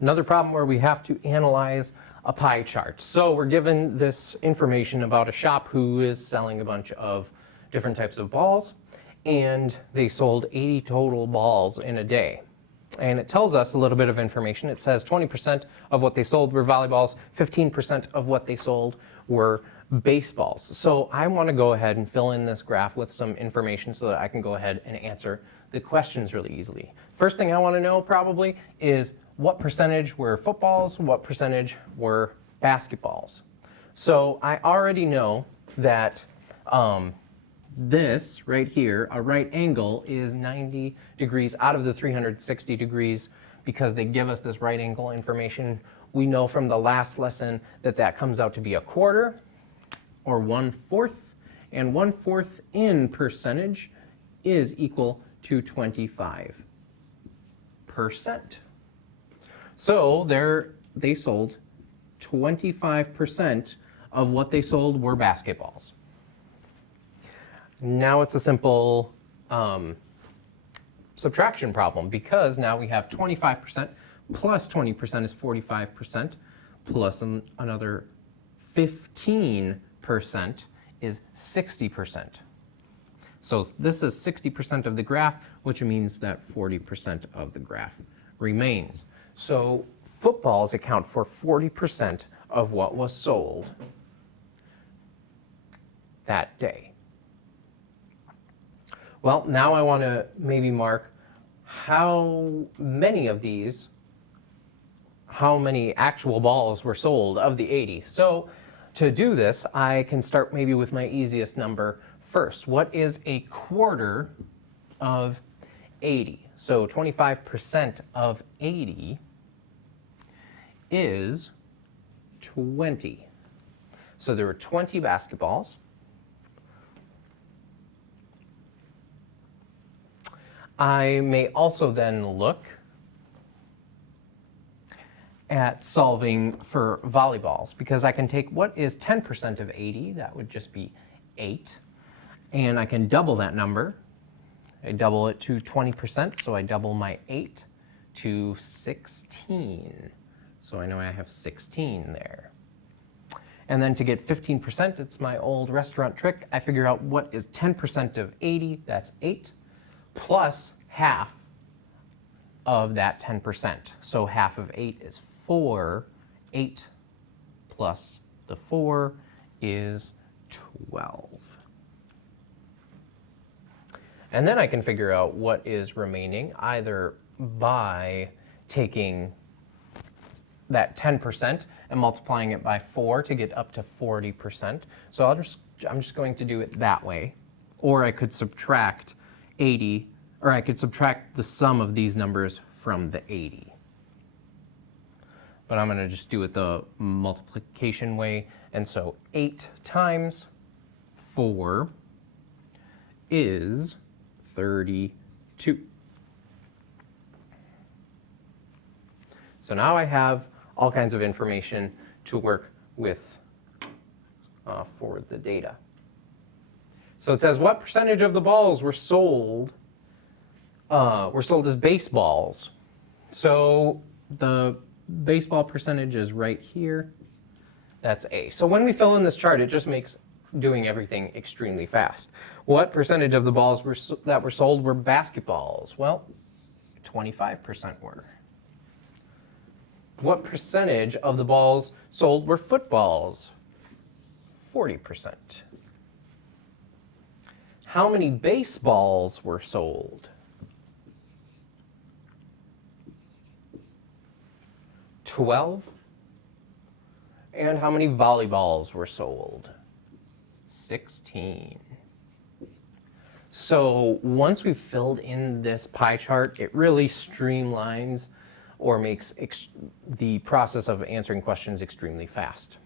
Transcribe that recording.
Another problem where we have to analyze a pie chart. So we're given this information about a shop who is selling a bunch of different types of balls, and they sold 80 total balls in a day. And it tells us a little bit of information. It says 20% of what they sold were volleyballs, 15% of what they sold were baseballs. So I want to go ahead and fill in this graph with some information so that I can go ahead and answer the questions really easily. First thing I want to know probably is what percentage were footballs, what percentage were basketballs. So I already know that this right here, a right angle, is 90 degrees out of the 360 degrees because they give us this right angle information. We know from the last lesson that that comes out to be a quarter or 1/4, and 1/4 in percentage is equal to 25%. So they sold 25% of what they sold were basketballs. Now it's a simple subtraction problem because now we have 25% plus 20% is 45% plus another 15% is 60%. So this is 60% of the graph, which means that 40% of the graph remains. So footballs account for 40% of what was sold that day. Well, now I want to maybe mark how many actual balls were sold of the 80. So to do this, I can start maybe with my easiest number first. What is a quarter of 80? So 25% of 80 is 20. So there were 20 basketballs. I may also then look at solving for volleyballs because I can take what is 10% of 80, that would just be 8, and I can double that number. I double it to 20%, so I double my 8 to 16. So I know I have 16 there. And then to get 15%, it's my old restaurant trick. I figure out what is 10% of 80, that's 8, plus half of that 10%. So half of 8 is 4. 8 plus the 4 is 12. And then I can figure out what is remaining either by taking that 10% and multiplying it by 4 to get up to 40%. So I'm just going to do it that way. Or I could subtract 80, or I could subtract the sum of these numbers from the 80. But I'm going to just do it the multiplication way. And so 8 times 4 is 32. So now I have all kinds of information to work with for the data. So it says what percentage of the balls were sold as baseballs. So the baseball percentage is right here. That's A. So when we fill in this chart, it just makes doing everything extremely fast. What percentage of the balls that were sold were basketballs? Well, 25% were. What percentage of the balls sold were footballs? 40%. How many baseballs were sold? 12. And how many volleyballs were sold? 16. So once we've filled in this pie chart, it really streamlines or makes the process of answering questions extremely fast.